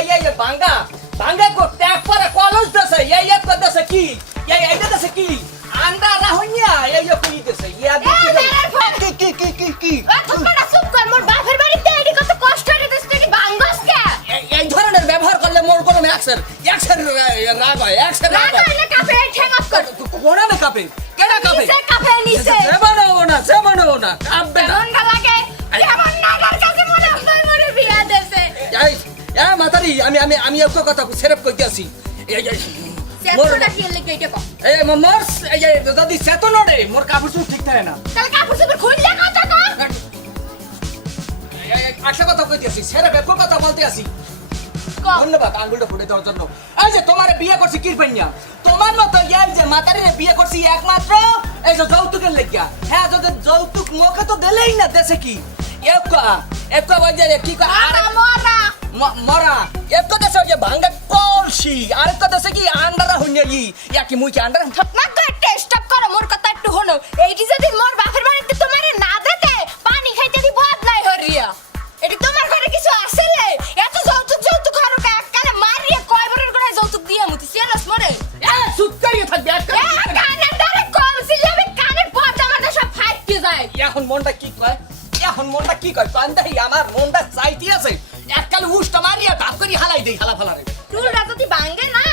এই ভাঙ্গা ভাঙ্গা করতে একবারে কলস দেছে এই এক দেছে কি এইটা দেছে কি আন্ডা রাহনিয়া এই কই দেছে ইয়া কি তোমরা চুপ কর মোর বাপের বাড়িতে এডি কত কষ্ট হইতে দিছতে কি ভাঙ্গস কে এই ধরনের ব্যবহার করলে মোর কোনো অ্যাকশন রাগ হয় অ্যাকশন রাগ হয় না কাপে ঠ্যাং অফ কর কোনা না কাপে কেডা কাপে নিচে কাপে নিচে সেবানো না কাপবে না কেমন লাগে কেমন নাগার কাছে মনে হয় মোরে বিয়া দেছে এই মাতারি আমি একটা কথা সেরেপ কইতে আছি এই সেতটা কি লাগে এটা কো এই মোর এই যদি সেতো নড়ে মোর কাপড় চুপ ঠিক থাকে না তাহলে কাপড় চোপড় খুললে কথা কো একটা কথা কইতে আছি সেরেপ একটা কথা বলতে আছি কো ধন্যবাদ আঙ্গুলটা ফুটে দেওয়ার জন্য এই যে তোমারে বিয়ে করছি কিরপাইয়া তোমার মতো এই যে মাতারিরে বিয়ে করছি একমাত্র এই যে যৌতুকের লাগিয়া হ্যাঁ যদি যৌতুক মুখে তো দিলেই না দেশে কি একটা বাজে কি আরে মোরা মরা একটা দেশে ওই যে ভাঙ্গা কলসি আরেকটা দেশে কি আন্ডারা হইনি কি মুই কি আন্ডারা না কইতে স্টপ করো মোর কথা একটু হলো এইটি যদি মোর বাপের বাড়িতে তোমারে না দিতে পানি খাইতে দি ভাত নাই হরিয়া এটি তোমার ঘরে কিছু আছে রে এত যৌতুক করো কালে মারিয়া কয়বারের করে যৌতুক দিয়া মুতি সিয়ানাস মরে চুপ করিয়ে থাকবে কানে ধরে কলসি যাবে কানে পড়তে আমাদের সব ফাইটতে যায় এখন মনটা কি কয় কান্দাই আমার মনটা চাইতে আছে এককাল উষ্টা মারিয়া ধাপ করি হালাই দেই হালা ফালারে চুলটা যদি ভাঙে না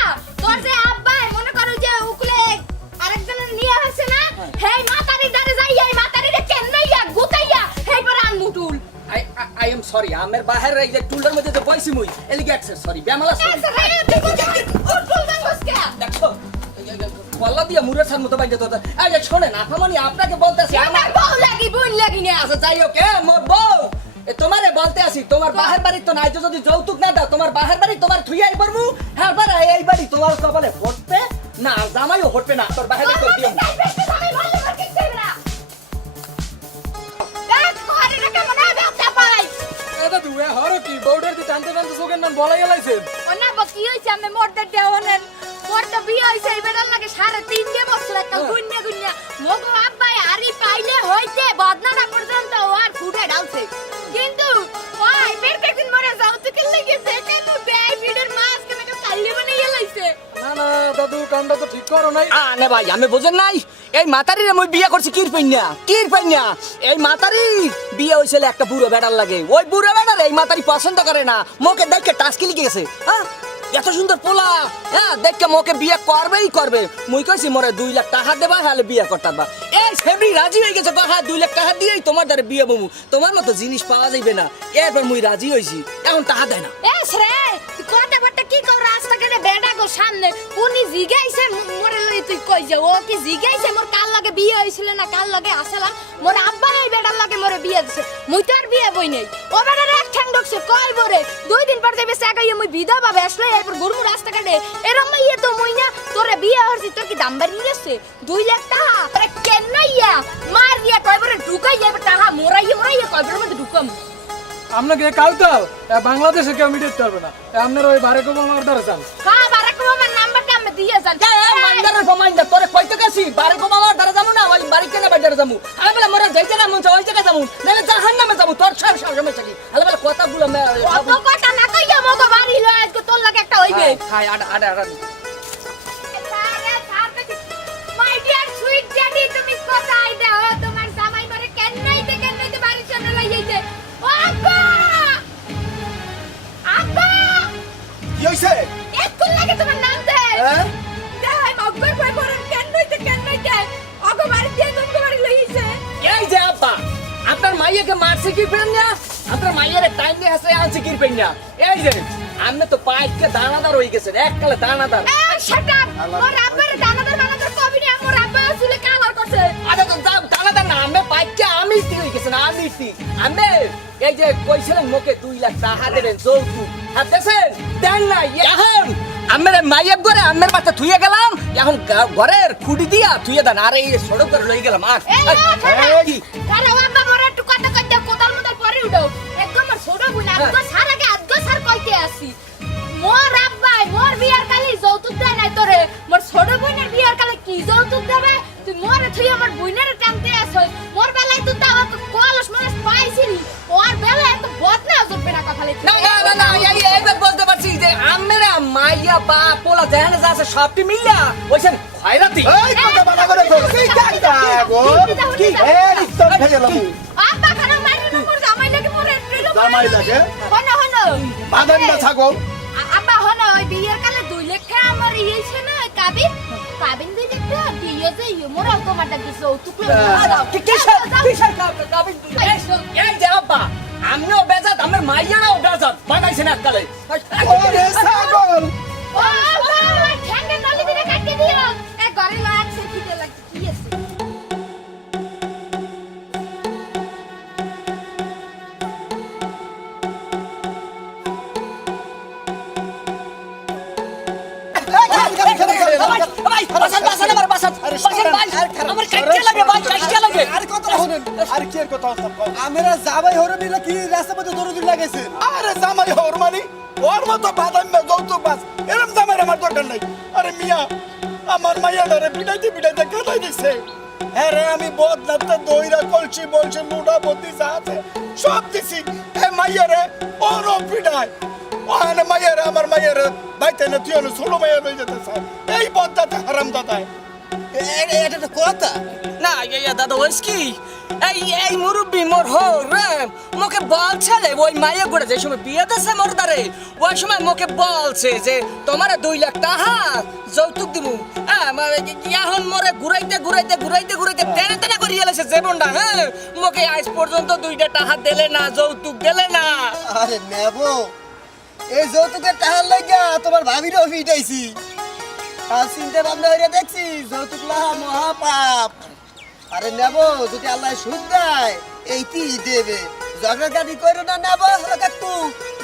তোর যে আব্বা মনে করো যে উকুলে আরেকজনের নিয়ে আসে না হেই মাতারি দারে যাই এই মাতারিরে কেন্নাইয়া গুতাইয়া হেই পর আন মুটুল I am sorry. আমার বাহির এই যে টুলটার মধ্যে যে বইছি মুই এলিগে অ্যাক্সেস সরি বেমালা সরি দেখো বল্লা দিয়া মুরের সার মতো বাইতে তো এই যে শুনেন আফামনি আপনাকে বলতেছি আমার বউ লাগি বোন লাগি না আচ্ছা যাই হোক মোর বউ তোমারে বলতে আসি তোমার বাহির বাড়ি তো নাই যদি যৌতুক না দাও তোমার বাহির বাড়ি তোমার থুইয়াই পড়মু হ্যাঁ বাড়ি এই বাড়ি তোমার কপালে হটবে না জামাইও হটবে না তোর বাহির বাড়ি দিও এটা দুয়ে হরো কি বউডার দি টানতে টানতে সোগেন নাম বলা গেলাইছে ওনা বকি হইছে আমি মরদে দেওনেন মরদে বিয়ে হইছে এবেলার লাগে 3.5 বছর একটা গুন্না মগো আব্বাই আরি পাইলে হইতে বদনাটা পর্যন্ত আর ফুটে ডালছে কিন্তু ওই বের কয়েকদিন মরে যাও তো কেন লাগেছে কেন বেই ভিড়ের মাছ কেন কাল্লি বানাইয়া লাইছে না না দাদু কামটা তো ঠিক করো নাই আনে ভাই আমি বুঝেন নাই এই মাতারিরে মই বিয়ে করছি কিরপাইনা এই মাতারি বিয়ে হইছিল একটা বুড়ো বেড়ার লাগে ওই বুড়ো বেড়ার এই মাতারি পছন্দ করে না মোকে দেখে টাস্কি লিখে গেছে হ্যাঁ এত সুন্দর পোলা হ্যাঁ দেখে মোকে বিয়ে করবে মুই কইছি মোরে 2 লাখ টাকা দেবা হলে বিয়ে করতাবা এই ফেব্রি রাজি হয়ে গেছে বাহা 2 লাখ টাকা দিয়েই তোমার দ্বারা বিয়ে বমু তোমার মতো জিনিস পাওয়া যাইবে না এরপর মুই রাজি হইছি এখন টাকা দেয় না এস রে তুই কথা বলতে কি কর রাস্তাঘাটে বেড়া গো সামনে উনি জিগাইছে মোরে লই তুই কই যা ও কি জিগাইছে মোর কাল লাগে বিয়ে হইছিল না কাল লাগে আসলা মোর আব্বা এই বেড়ার লাগে মোরে বিয়ে দিছে মুই তো আর বিয়ে বই নাই ও বেড়ার এক ঠ্যাং ঢকছে কই বরে 2 দিন পর দেবে সাগাই মুই বিধবা ভাবে আসলে এরপর গরমু রাস্তাঘাটে এরম মাইয়া তো মুই না তোরে বিয়ে হইছে তোর কি দাম বাড়ি গেছে 2 লাখ টাকা আরে কেন নাইয়া মার দিয়া কই বরে ঢুকাই যাবে টাকা মোরাইয়া কই বরে মধ্যে ঢুকাম আপনাকে কাউতাল বাংলাদেশে কেউ মিটাতে পারবে না আপনার ওই বারেক ওবামার দ্বারা চান হ্যাঁ বারাক ওবামার নাম্বারটা আমি দিয়ে যান মাইন্ডারের তোরে কইতে গেছি বাড়ি কো বাবার দ্বারা যামু না ওই বাড়ি কেনে বাইরে যামু আমি বলে মোরা যাইতে না মন চাই ওই জায়গা যামু নালে জাহান্নামে যামু তোর সব সমস্যা কি আমি বলে কথাগুলো অত কথা না কইয়া মগো বাড়ি লয় আজকে তোর লাগে একটা হইবে হাই আডা মাই ডিয়ার সুইট ড্যাডি তুমি কোথায় দাও তোমার জামাই করে কেন নাইতে বাড়ি চলে লই যাইতে ও আব্বা আব্বা কি হইছে একটু লাগে তোমার নাম দে হ্যাঁ দেই মগর পয় পড়ন কেন নাইতে অগো বাড়ি দিয়ে তুমি বাড়ি লই যাইছে এই যে আব্বা আপনার মাইয়াকে মারছে কি পেন না আপনার মাইয়ারে টাইম দিয়ে হাসে আনছে কি পেন না এই যে আমনে তো পাইকে দানাদার হই গেছে এককালে দানাদার শাট আপ মোর আব্বার দানাদার কবি না মোর আব্বা চুলে কালার করছে আরে তো দানাদার না আমনে পাইকে আমি হই গেছে না আমি আমনে এই যে কইছিলেন মোকে 2 লাখ টাকা দেবেন যৌতুক আর দেন দেন না এখন আমার মাইয়াব করে আমার বাচ্চা থুইয়ে গেলাম এখন ঘরের খুঁটি দিয়া থুইয়ে দেন আরে এই সড়ক করে লই গেলাম আর আরে বাবা মোর একটু কথা কইতে কোদাল মদল পরে উঠো একদম মোর ছোট বোন আজকে সার আগে আজকে সার কইতে আসি মোর আব্বাই মোর বিয়ার কালি যৌতুক দেয় নাই তোরে মোর ছোট বোনের বিয়ার কালে কি যৌতুক দেবে তুই মোরে থুই আমার বোনের টানতে আসই মোর বেলায় তুই তাও কলস পাইছিলি ওর বেলায় এত বদনা জুটবে না কথা না এই বলতে পারছি যে মাইয়া বা পোলা যেখানে যা আছে সবটি মিললা ওইসব খয়রাতি এই কথা বানা করে তো এই কাকা গো কি? এই ইস্তর ফেলে লামু আব্বা খানা মাইরে না মোর জামাই লাগে মোর ট্রেলো জামাই লাগে হনো হনো বাদাম না ছাগল আব্বা হনো ওই বিয়ের কালে 2 লাখ আমার ইয়েছে না কাবিন কাবিন 2 লাখ বিয়ে যে মোর তোমারটা দিছো তুকলো এই যে আব্বা আমিও বেজাত আমার মাইয়ারাও বেজাত বানাইছে না কালে ওরে ছাগল ও আব্বা ঠ্যাঙ্গে নলি দিলে কাটি দিও এ ঘরে লাগছে খিদে লাগছে কি আছে আরে কি এর কথা সব কও আমরা যাবাই হরে নিলে কি রাস্তা পথে দৌড় লাগাইছে আরে জামাই হর মানে ওর মতো বাদাম না যৌতুক বাস এরম জামাই আমার দরকার নাই আরে মিয়া আমার মাইয়াডারে পিটাইতে পিটাইতে কাটাই দিছে হ্যাঁ রে আমি বদ নাতে দইরা কলছি বলছি লুডা বদি যা আছে সব দিছি এ মাইয়ারে ওরও পিটায় ওখানে মাইয়ারে আমার মাইয়ারে বাইতে না তুই ছোট মাইয়া লই যেতে চায় এই বদাতে হারাম দাদায় এটা তো কথা না দাদা ওইস কি এই মুরব্বি মোর হো রে মোকে বলছে ওই মাইয়া করে যে সময় বিয়ে দিছে মোর দারে ওই সময় মোকে বলছে যে তোমার 2 লাখ টাকা যৌতুক দিমু এখন মোরে ঘুরাইতে ঘুরাইতে ঘুরাইতে ঘুরাইতে টেনে টেনে করে এলেছে জীবনটা হ্যাঁ মোকে আজ পর্যন্ত 2টা টাকা দিলে না যৌতুক দিলে না আরে নেব এই যৌতুকের টাকার লাগা তোমার ভাবিরও ফিটাইছি আর চিন্তা ভাবনা হইয়া দেখছি যৌতুক লাহা মহাপাপ আরে নেব যদি আল্লাহ সুখ দেয় এইটি দেবে ঝগড়াগাড়ি করে না নেব কাকু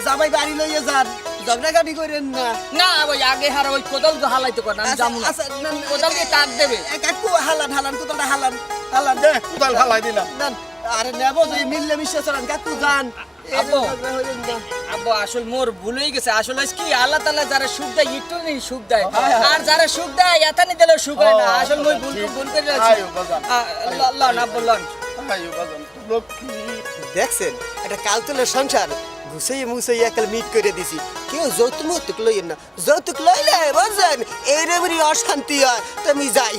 জামাই বাড়ি লইয়া যান ঝগড়াগাড়ি করেন না না ওই আগে হার ওই কোদাল তো হালাইতে পারে আমি জামু না কোদাল দিয়ে টাক দেবে কাকু হালান হালান কোথাটা হালান হালান দে কুদাল হালাই দিলাম না আরে নেব যদি মিললে মিশে চলেন কাকু যান আব্বু। ঝগড়া হইলেন না আব্বা আসল মোর ভুল হয়ে গেছে আসলে কি আল্লাহ তাআলা যারা সুখ দেয় একটু নেই সুখ দেয় আর যারা সুখ দেয় এতানি দিলেও সুখ হয় না আসল মই ভুল করে যাচ্ছি আয়ো বাজান। আল্লাহ না বললেন আয়ো বাজান লক্ষ্মী দেখছেন একটা কালতুলের সংসার ঘুষাইয়ে মুছাইয়ে একাল মিট করে দিছি কেউ যৌতুক মৌতুক লইয়েন না যৌতুক লইলে বুঝছেন এই রেবরি অশান্তি হয় তুমি যাই